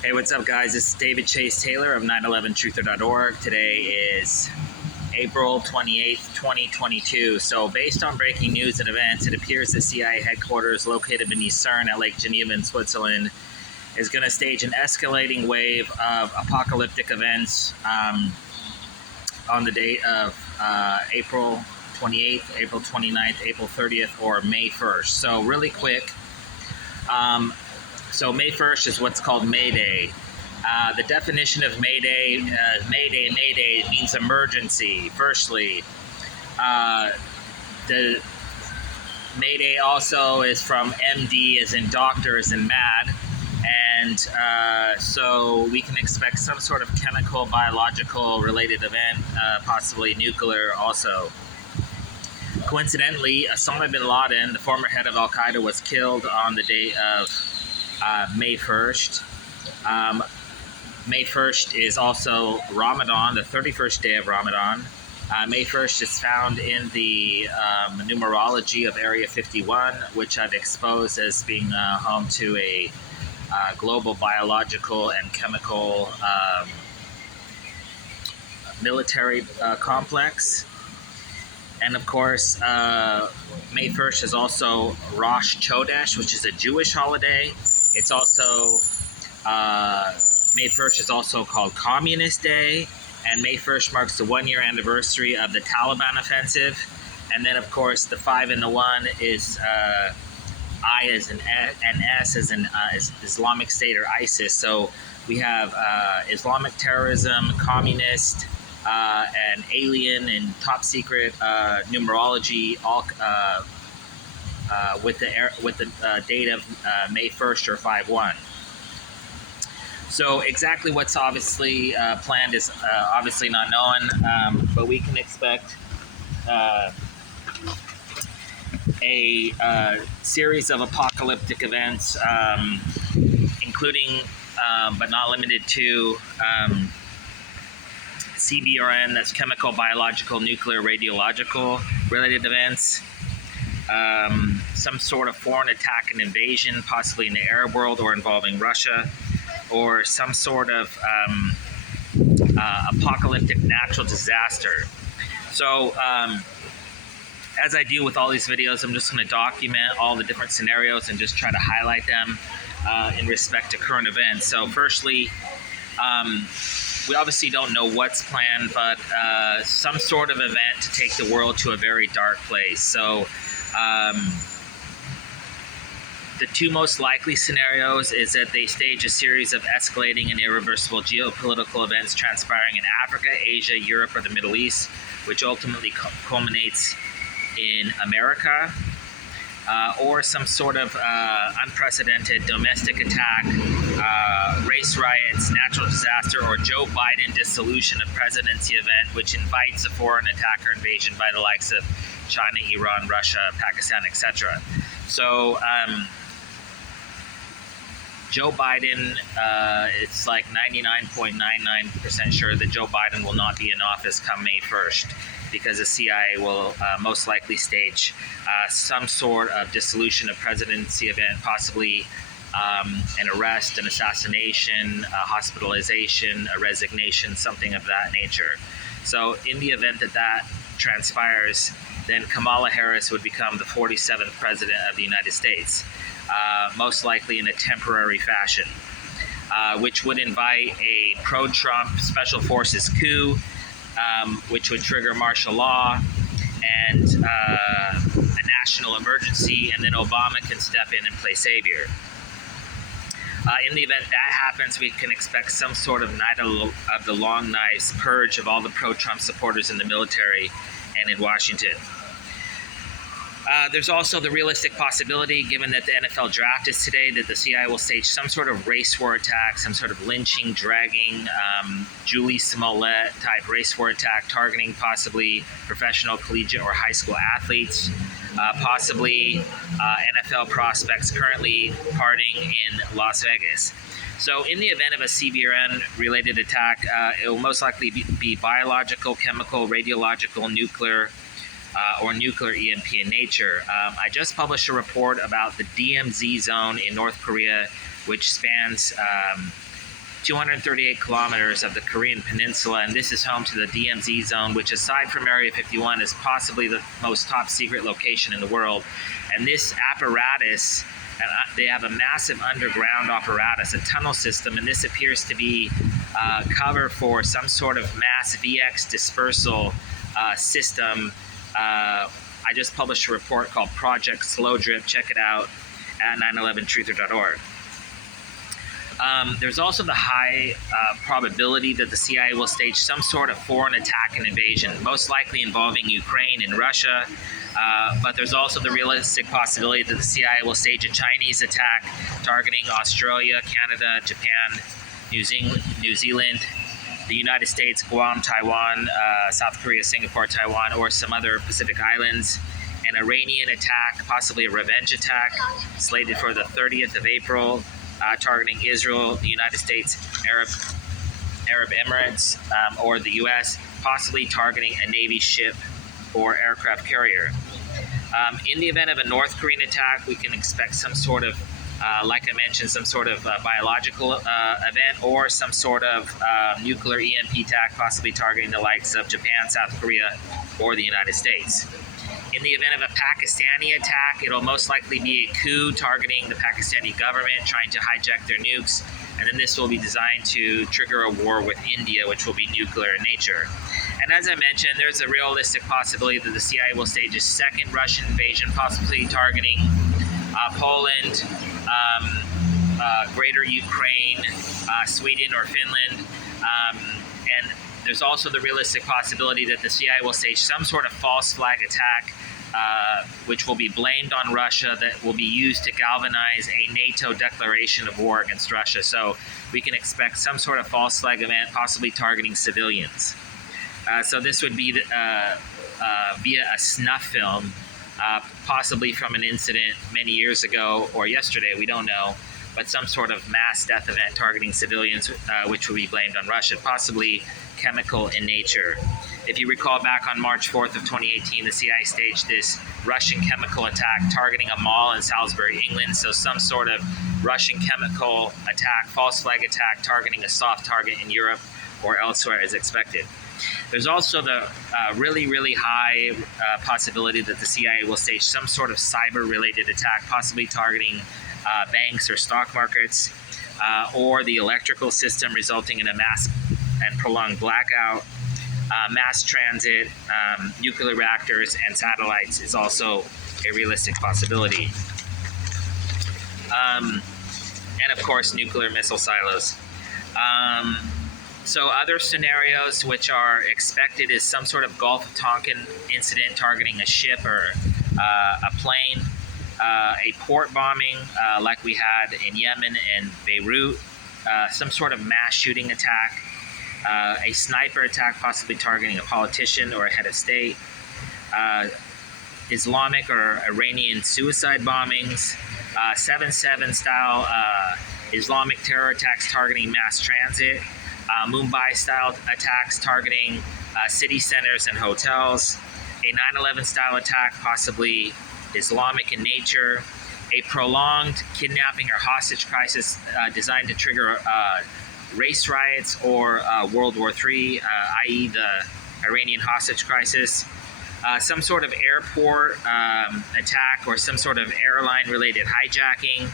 Hey, what's up, guys? This is David Chase Taylor of 911truther.org. Today is April 28th, 2022. So, based on breaking news and events, it appears the CIA headquarters located beneath CERN at Lake Geneva in Switzerland is going to stage an escalating wave of apocalyptic events on the date of April 28th, April 29th, April 30th, or May 1st. So, really quick. So May 1st is what's called May Day. The definition of May Day means emergency. Firstly, the May Day also is from MD as in doctor as in mad. And so we can expect some sort of chemical, biological related event, possibly nuclear also. Coincidentally, Osama bin Laden, the former head of Al-Qaeda, was killed on the day of May 1st. May 1st is also Ramadan, the 31st day of Ramadan. May 1st is found in the numerology of Area 51, which I've exposed as being home to a global biological and chemical military complex. And of course, May 1st is also Rosh Chodesh, which is a Jewish holiday. It's also, May 1st is also called Communist Day, and May 1st marks the 1-year anniversary of the Taliban offensive. And then, of course, the 5 and the 1 is I as an S as in Islamic State or ISIS. So we have Islamic terrorism, communist, and alien and top secret numerology, all with the date of May 1st or 5/1. So exactly what's obviously planned is obviously not known, but we can expect a series of apocalyptic events, including but not limited to CBRN, that's chemical, biological, nuclear, radiological related events. Some sort of foreign attack and invasion, possibly in the Arab world or involving Russia, or some sort of apocalyptic natural disaster. So, as I do with all these videos, I'm just going to document all the different scenarios and just try to highlight them in respect to current events. So, firstly, we obviously don't know what's planned, but some sort of event to take the world to a very dark place. So, the two most likely scenarios is that they stage a series of escalating and irreversible geopolitical events transpiring in Africa, Asia, Europe, or the Middle East, which ultimately culminates in America, or some sort of unprecedented domestic attack, race riots, natural disaster, or Joe Biden dissolution of presidency event, which invites a foreign attack or invasion by the likes of China, Iran, Russia, Pakistan, etc. So, Joe Biden, it's like 99.99% sure that Joe Biden will not be in office come May 1st, because the CIA will most likely stage some sort of dissolution of presidency event, possibly an arrest, an assassination, a hospitalization, a resignation, something of that nature. So in the event that that transpires, then Kamala Harris would become the 47th president of the United States, most likely in a temporary fashion, which would invite a pro-Trump special forces coup, which would trigger martial law and a national emergency, and then Obama can step in and play savior. In the event that happens, we can expect some sort of night of the long knives purge of all the pro-Trump supporters in the military and in Washington. There's also the realistic possibility, given that the NFL draft is today, that the CIA will stage some sort of race war attack, some sort of lynching, dragging, Julie Smollett type race war attack, targeting possibly professional, collegiate, or high school athletes, possibly NFL prospects currently partying in Las Vegas. So in the event of a CBRN-related attack, it will most likely be biological, chemical, radiological, nuclear, or nuclear EMP in nature. I just published a report about the DMZ zone in North Korea, which spans 238 kilometers of the Korean Peninsula, and this is home to the DMZ zone, which aside from Area 51 is possibly the most top secret location in the world. And this apparatus, they have a massive underground apparatus, a tunnel system, and this appears to be cover for some sort of mass VX dispersal system. I just published a report called Project Slow Drip. Check it out at 911truther.org. There's also the high probability that the CIA will stage some sort of foreign attack and invasion, most likely involving Ukraine and Russia. But there's also the realistic possibility that the CIA will stage a Chinese attack targeting Australia, Canada, Japan, New Zealand, the United States, Guam, Taiwan, South Korea, Singapore, Taiwan, or some other Pacific islands. An Iranian attack, possibly a revenge attack, slated for the 30th of April, targeting Israel, the United States, Arab Emirates, or the U.S., possibly targeting a Navy ship or aircraft carrier. In the event of a North Korean attack, we can expect some sort of, like I mentioned, some sort of biological event or some sort of nuclear EMP attack, possibly targeting the likes of Japan, South Korea, or the United States. In the event of a Pakistani attack, it'll most likely be a coup targeting the Pakistani government, trying to hijack their nukes, and then this will be designed to trigger a war with India, which will be nuclear in nature. And as I mentioned, there's a realistic possibility that the CIA will stage a second Russian invasion, possibly targeting Poland, Greater Ukraine, Sweden or Finland, and there's also the realistic possibility that the CIA will stage some sort of false flag attack, which will be blamed on Russia, that will be used to galvanize a NATO declaration of war against Russia. So we can expect some sort of false flag event, possibly targeting civilians. So this would be via a snuff film, possibly from an incident many years ago or yesterday, we don't know, but some sort of mass death event targeting civilians, which will be blamed on Russia, possibly chemical in nature. If you recall, back on March 4th of 2018, the CIA staged this Russian chemical attack targeting a mall in Salisbury, England. So some sort of Russian chemical attack, false flag attack targeting a soft target in Europe or elsewhere is expected. There's also the really, really high possibility that the CIA will stage some sort of cyber-related attack, possibly targeting banks or stock markets, or the electrical system, resulting in a mass and prolonged blackout. Mass transit, nuclear reactors, and satellites is also a realistic possibility. And of course, nuclear missile silos. So other scenarios which are expected is some sort of Gulf of Tonkin incident targeting a ship or a plane, a port bombing like we had in Yemen and Beirut, some sort of mass shooting attack, a sniper attack possibly targeting a politician or a head of state, Islamic or Iranian suicide bombings, 7/7 style Islamic terror attacks targeting mass transit, Mumbai style attacks targeting city centers and hotels, a 9/11 style attack possibly Islamic in nature, a prolonged kidnapping or hostage crisis designed to trigger race riots or World War III, i.e. the Iranian hostage crisis, some sort of airport attack or some sort of airline-related hijacking,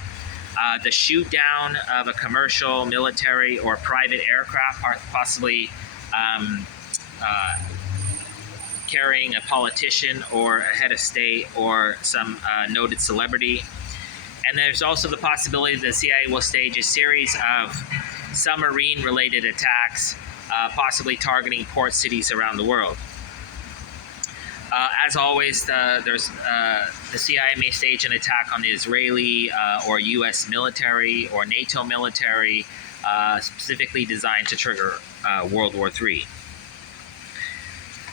the shoot down of a commercial, military, or private aircraft, possibly carrying a politician or a head of state or some noted celebrity. And there's also the possibility that the CIA will stage a series of submarine-related attacks, possibly targeting port cities around the world. As always, the CIA may stage an attack on the Israeli or U.S. military or NATO military, specifically designed to trigger World War III.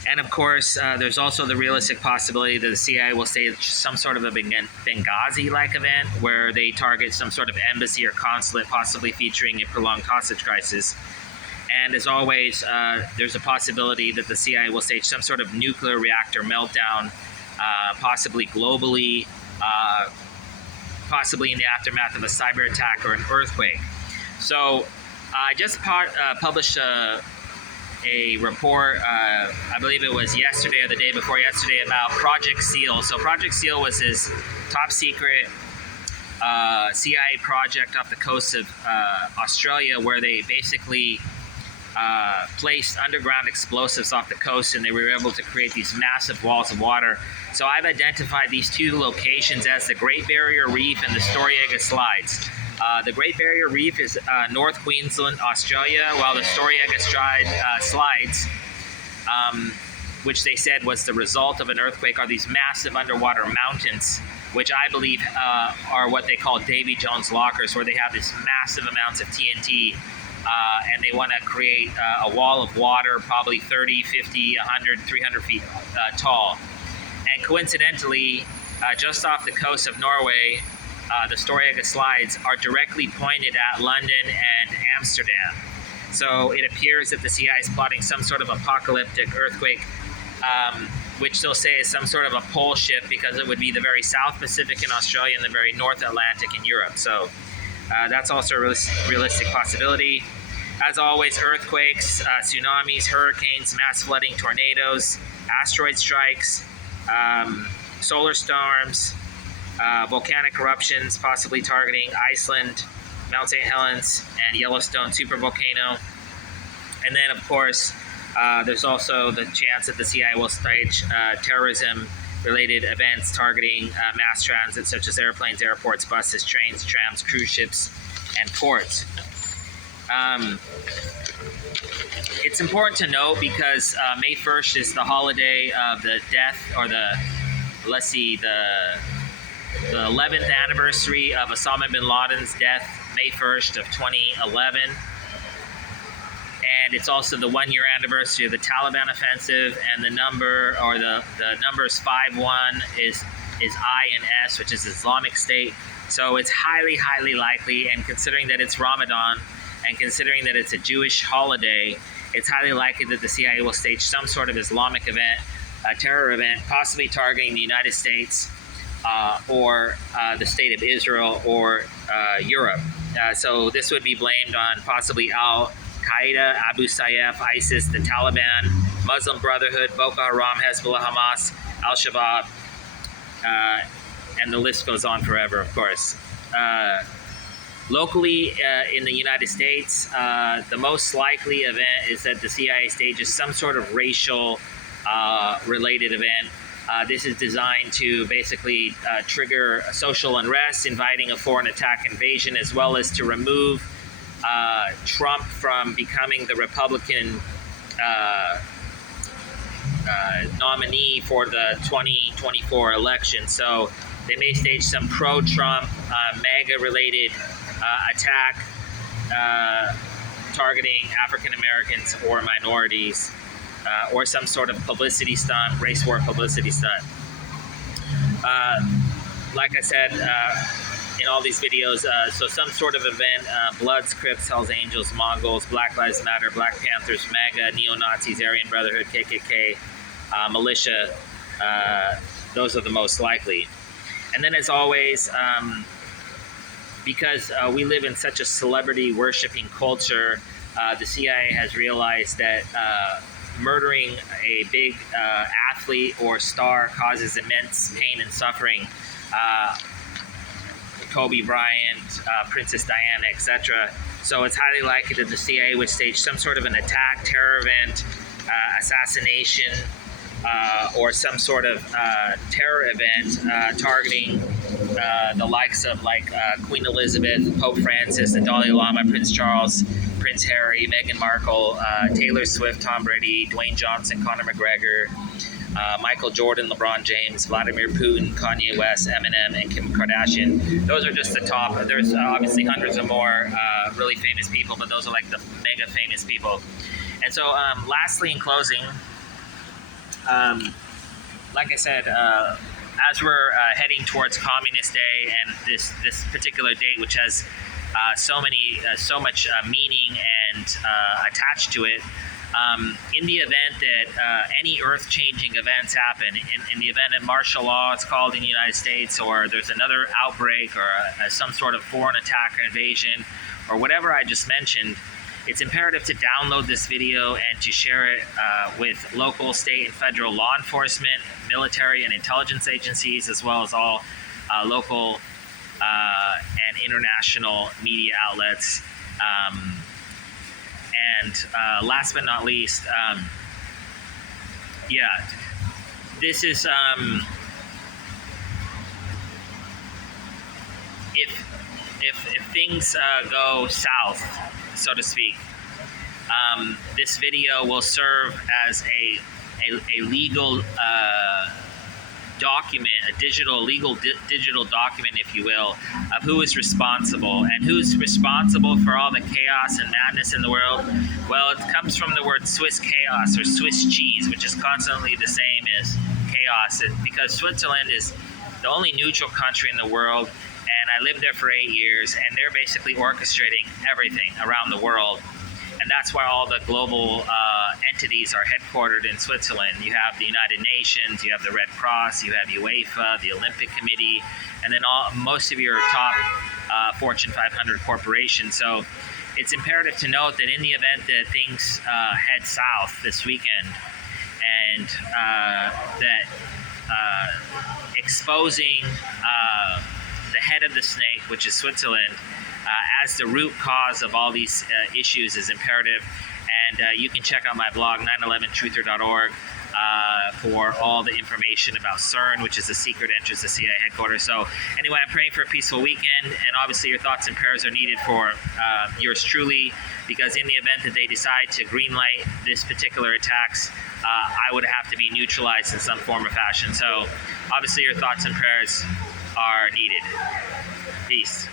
And of course, there's also the realistic possibility that the CIA will stage some sort of a Benghazi-like event where they target some sort of embassy or consulate, possibly featuring a prolonged hostage crisis. And as always, there's a possibility that the CIA will stage some sort of nuclear reactor meltdown, possibly globally, possibly in the aftermath of a cyber attack or an earthquake. So I just published a report, I believe it was yesterday or the day before yesterday, about Project SEAL. So Project SEAL was this top secret CIA project off the coast of Australia, where they basically placed underground explosives off the coast, and they were able to create these massive walls of water. So I've identified these two locations as the Great Barrier Reef and the Storiega Slides. The Great Barrier Reef is North Queensland, Australia, while the Storiega Slides, which they said was the result of an earthquake, are these massive underwater mountains, which I believe are what they call Davy Jones lockers, where they have these massive amounts of TNT, and they want to create a wall of water, probably 30, 50, 100, 300 feet tall. And coincidentally, just off the coast of Norway, the Storiega Slides are directly pointed at London and Amsterdam. So it appears that the CIA is plotting some sort of apocalyptic earthquake, which they'll say is some sort of a pole shift, because it would be the very South Pacific in Australia and the very North Atlantic in Europe. So that's also a realistic possibility. As always, earthquakes, tsunamis, hurricanes, mass flooding, tornadoes, asteroid strikes, solar storms, volcanic eruptions, possibly targeting Iceland, Mount St. Helens, and Yellowstone supervolcano. And then, of course, there's also the chance that the CIA will stage terrorism-related events targeting mass transit, such as airplanes, airports, buses, trains, trams, cruise ships, and ports. It's important to note because May 1st is the holiday of the death, or the 11th anniversary of Osama bin Laden's death, May 1st of 2011. And it's also the 1-year anniversary of the Taliban offensive, and the numbers 5-1 is I and S, which is Islamic State. So it's highly, highly likely, and considering that it's Ramadan, and considering that it's a Jewish holiday, it's highly likely that the CIA will stage some sort of Islamic event, a terror event, possibly targeting the United States, or the state of Israel, or Europe. So this would be blamed on possibly Al-Qaeda, Abu Sayyaf, ISIS, the Taliban, Muslim Brotherhood, Boko Haram, Hezbollah, Hamas, Al-Shabaab, and the list goes on forever, of course. Locally in the United States, the most likely event is that the CIA stages some sort of racial related event. This is designed to basically trigger social unrest, inviting a foreign attack invasion, as well as to remove Trump from becoming the Republican nominee for the 2024 election. So they may stage some pro-Trump, MAGA-related attack targeting African Americans or minorities, or some sort of publicity stunt, race war publicity stunt. Like I said in all these videos, so some sort of event, Bloods, Crips, Hells Angels, Mongols, Black Lives Matter, Black Panthers, MAGA, Neo-Nazis, Aryan Brotherhood, KKK, militia, those are the most likely. And then, as always, because we live in such a celebrity worshipping culture, the CIA has realized that murdering a big athlete or star causes immense pain and suffering. Kobe Bryant, Princess Diana, etc. So it's highly likely that the CIA would stage some sort of an attack, terror event, assassination, or some sort of terror event targeting the likes of Queen Elizabeth, Pope Francis, the Dalai Lama, Prince Charles, Prince Harry, Meghan Markle, Taylor Swift, Tom Brady, Dwayne Johnson, Conor McGregor, Michael Jordan, LeBron James, Vladimir Putin, Kanye West, Eminem, and Kim Kardashian. Those are just the top. There's obviously hundreds of more really famous people, but those are like the mega famous people. And so lastly, in closing, like I said, as we're heading towards Communist Day, and this particular date, which has so much meaning and attached to it, in the event that any earth-changing events happen, in the event of martial law, it's called in the United States, or there's another outbreak, or some sort of foreign attack or invasion, or whatever I just mentioned, It's imperative to download this video and to share it with local, state, and federal law enforcement, military, and intelligence agencies, as well as all local and international media outlets. And last but not least, this is if things go south, so to speak, this video will serve as a legal document, a digital document, if you will, of who is responsible. And who's responsible for all the chaos and madness in the world? Well, it comes from the word Swiss chaos, or Swiss cheese, which is constantly the same as chaos, because Switzerland is the only neutral country in the world, and I lived there for 8 years, and they're basically orchestrating everything around the world. And that's why all the global entities are headquartered in Switzerland. You have the United Nations, you have the Red Cross, you have UEFA, the Olympic Committee, and then most of your top Fortune 500 corporations. So it's imperative to note that in the event that things head south this weekend, and that exposing the head of the snake, which is Switzerland, as the root cause of all these issues is imperative. And you can check out my blog, 911truther.org, for all the information about CERN, which is the secret entrance to CIA headquarters. So anyway, I'm praying for a peaceful weekend, and obviously your thoughts and prayers are needed for yours truly, because in the event that they decide to greenlight this particular attacks, I would have to be neutralized in some form or fashion. So obviously your thoughts and prayers are needed. Peace.